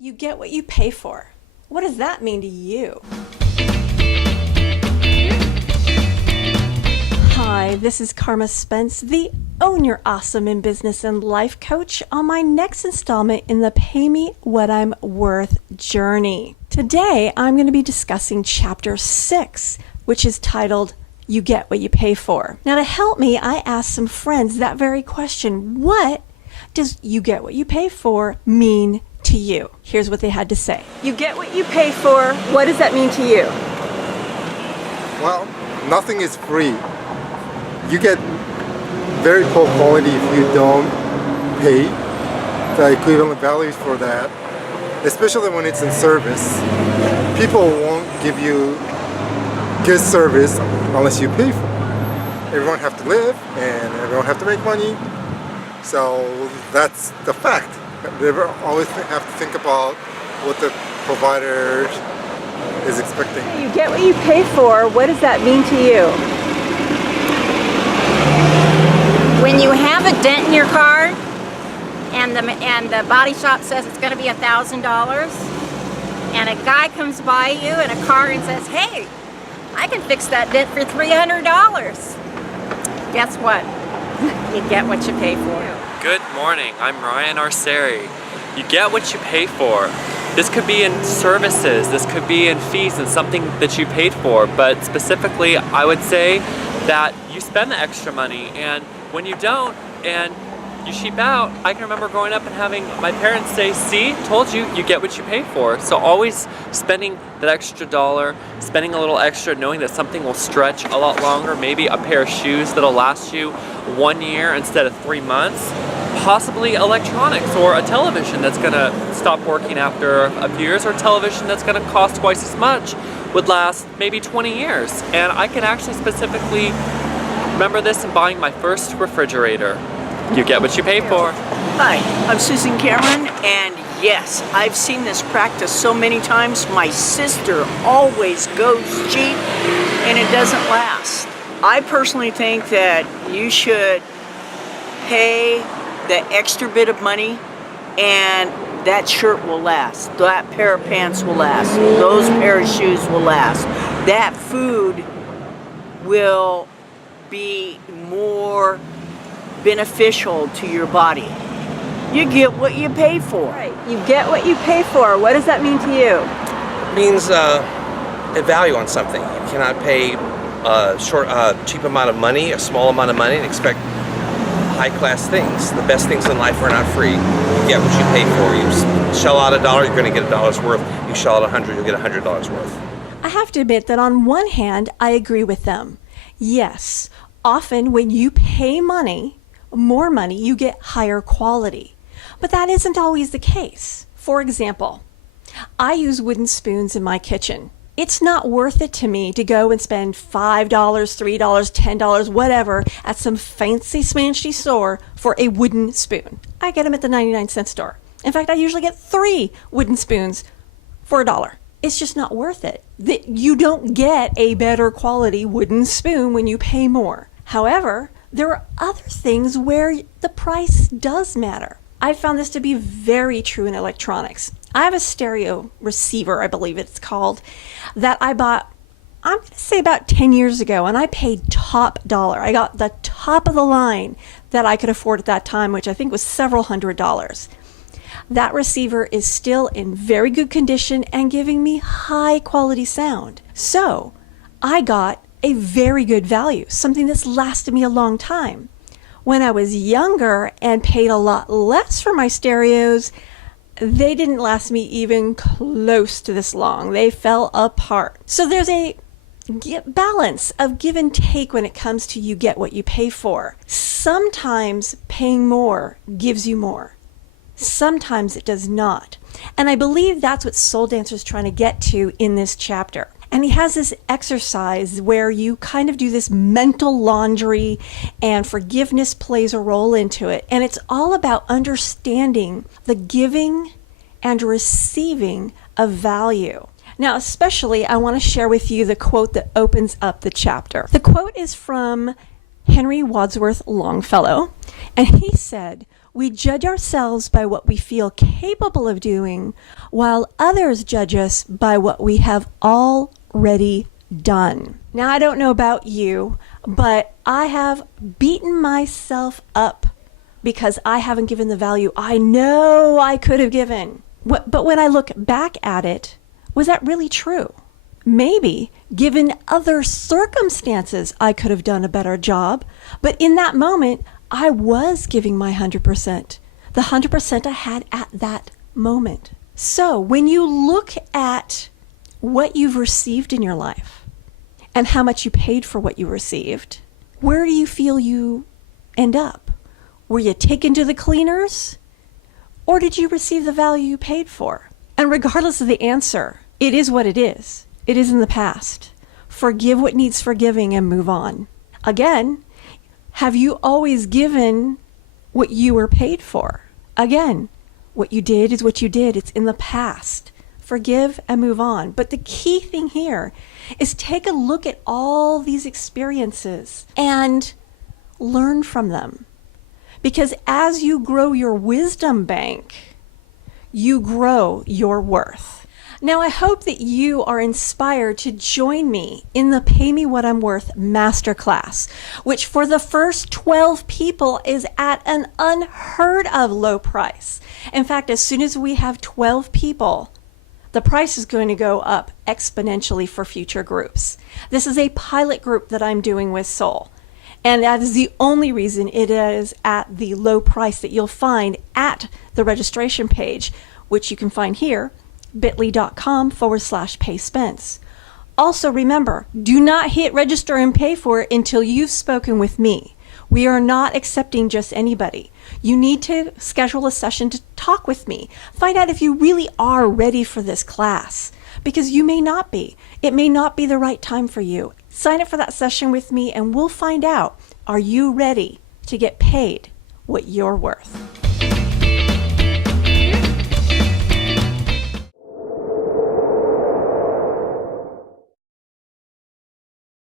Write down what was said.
You get what you pay for. What does that mean to you? Hi, this is Carma Spence, the Own Your Awesome in Business and Life coach on my next installment in the Pay Me What I'm Worth journey. Today, I'm going to be discussing Chapter 6, which is titled, You Get What You Pay For. Now, to help me, I asked some friends that very question. What does you get what you pay for mean to you? Here's what they had to say. You get what you pay for. What does that mean to you? Well, nothing is free. You get very poor quality if you don't pay the equivalent values for that, especially when it's in service. People won't give you good service unless you pay for it. Everyone have to live and everyone have to make money. So that's the fact. They always have to think about what the provider is expecting. You get what you pay for. What does that mean to you? When you have a dent in your car and the body shop says it's going to be $1,000 and a guy comes by you in a car and says, hey, I can fix that dent for $300. Guess what? You get what you pay for. Good morning, I'm Ryan Arceri. You get what you pay for. This could be in services, this could be in fees and something that you paid for, but specifically I would say that you spend the extra money, and when you don't and you cheap out, I can remember growing up and having my parents say, see, told you, you get what you pay for. So always spending that extra dollar, spending a little extra, knowing that something will stretch a lot longer, maybe a pair of shoes that'll last you 1 year instead of 3 months, possibly electronics or a television that's gonna stop working after a few years, or television that's gonna cost twice as much would last maybe 20 years. And I can actually specifically remember this in buying my first refrigerator. You get what you pay for. Hi, I'm Susan Cameron, and yes, I've seen this practice so many times. My sister always goes cheap, and it doesn't last. I personally think that you should pay the extra bit of money, and that shirt will last. That pair of pants will last. Those pair of shoes will last. That food will be more beneficial to your body. You get what you pay for. Right. You get what you pay for. What does that mean to you? It means a value on something. You cannot pay a cheap amount of money, a small amount of money, and expect high-class things. The best things in life are not free. You get what you pay for. You shell out $1, you're going to get $1 worth. You shell out 100, you'll get $100 worth. I have to admit that on one hand, I agree with them. Yes, often when you pay more money, you get higher quality. But that isn't always the case. For example, I use wooden spoons in my kitchen. It's not worth it to me to go and spend $5, $3, $10, whatever, at some fancy smanchy store for a wooden spoon. I get them at the 99-cent store. In fact, I usually get 3 wooden spoons for $1. It's just not worth it. You don't get a better quality wooden spoon when you pay more. However, there are other things where the price does matter. I found this to be very true in electronics. I have a stereo receiver, I believe it's called, that I bought, I'm going to say about 10 years ago, and I paid top dollar. I got the top of the line that I could afford at that time, which I think was several $100s. That receiver is still in very good condition and giving me high quality sound. So I got a very good value, something that's lasted me a long time. When I was younger and paid a lot less for my stereos, they didn't last me even close to this long. They fell apart. So there's a balance of give and take when it comes to you get what you pay for. Sometimes paying more gives you more. Sometimes it does not. And I believe that's what Soul Dancer's trying to get to in this chapter. And he has this exercise where you kind of do this mental laundry, and forgiveness plays a role into it. And it's all about understanding the giving and receiving of value. Now, especially, I want to share with you the quote that opens up the chapter. The quote is from Henry Wadsworth Longfellow, and he said, We judge ourselves by what we feel capable of doing, while others judge us by what we have already done. Now, I don't know about you, but I have beaten myself up because I haven't given the value I know I could have given. But when I look back at it, was that really true? Maybe, given other circumstances, I could have done a better job, but in that moment, I was giving my 100%, the 100% I had at that moment. So when you look at what you've received in your life and how much you paid for what you received, where do you feel you end up? Were you taken to the cleaners? Or did you receive the value you paid for? And regardless of the answer, it is what it is. It is in the past. Forgive what needs forgiving and move on. Again, have you always given what you were paid for? Again, what you did is what you did. It's in the past. Forgive and move on. But the key thing here is take a look at all these experiences and learn from them. Because as you grow your wisdom bank, you grow your worth. Now, I hope that you are inspired to join me in the Pay Me What I'm Worth Masterclass, which for the first 12 people is at an unheard of low price. In fact, as soon as we have 12 people, the price is going to go up exponentially for future groups. This is a pilot group that I'm doing with Soul. And that is the only reason it is at the low price that you'll find at the registration page, which you can find here, bit.ly.com/pay Spence. Also remember, do not hit register and pay for it until you've spoken with me. We are not accepting just anybody. You need to schedule a session to talk with me. Find out if you really are ready for this class, because you may not be. It may not be the right time for you. Sign up for that session with me and we'll find out, are you ready to get paid what you're worth?